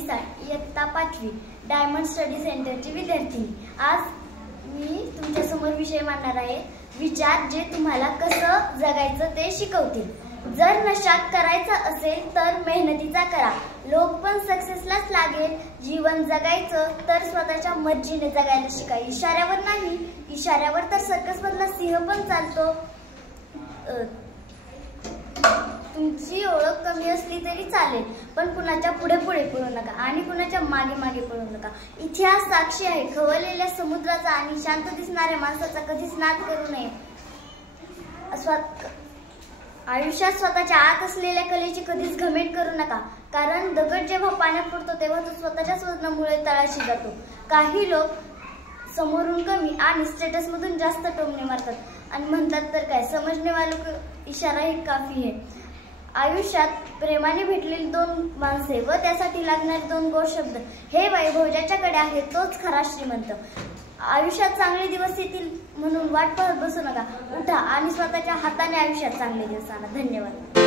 मिसाळ इयत्ता 5वी diamond study सेंटरची विद्यार्थिनी। आज मी तुमच्या समोर विषय मांडणार आहे विचार जे तुम्हाला कसं जगायचं ते शिकवतील। जर नशा करायचा असेल तर मेहनतीचा करा, लोक पण सक्सेसलाच लागेल। जीवन जगायचं तर स्वतःच्या मर्जीने जगायला शिका, इशाऱ्यावर नाही। इशाऱ्यावर तर सर्कस मधला सिंह पण चालतो। तुमची ओळख कमी असली तरी चालेल, पण कुणाच्या पुढे पुढे पळू नका आणि कुणाच्या मागे मागे पळू नका। इतिहास साक्षी आहे, खवळलेल्या समुद्राचा आणि शांत दिसणाऱ्या माणसाचा कधीच नाद करू नये। आयुष्यात स्वतःच्या आत असलेल्या कलेची कधीच घमेंड करू नका, कारण दगड जेव्हा पाण्यात पडतो तेव्हा तो स्वतःच्याच वजनामुळे तळाशी जातो। काही लोक समोरून कमी आणि स्टेटस मधून जास्त टोमणे मारतात आणि म्हणतात तर काय, समजणे वालों को इशारा ही काफी है। आयुष्यात प्रेमाने भेटलेली दोन माणसे व त्यासाठी लागणारे दोन गोड शब्द हे वैभव ज्याच्याकडे आहे तोच खरा श्रीमंत। आयुष्यात चांगले दिवस येतील म्हणून वाट पाहत बसू नका, उठा आणि स्वतःच्या हाताने आयुष्यात चांगले दिवस आणा। धन्यवाद।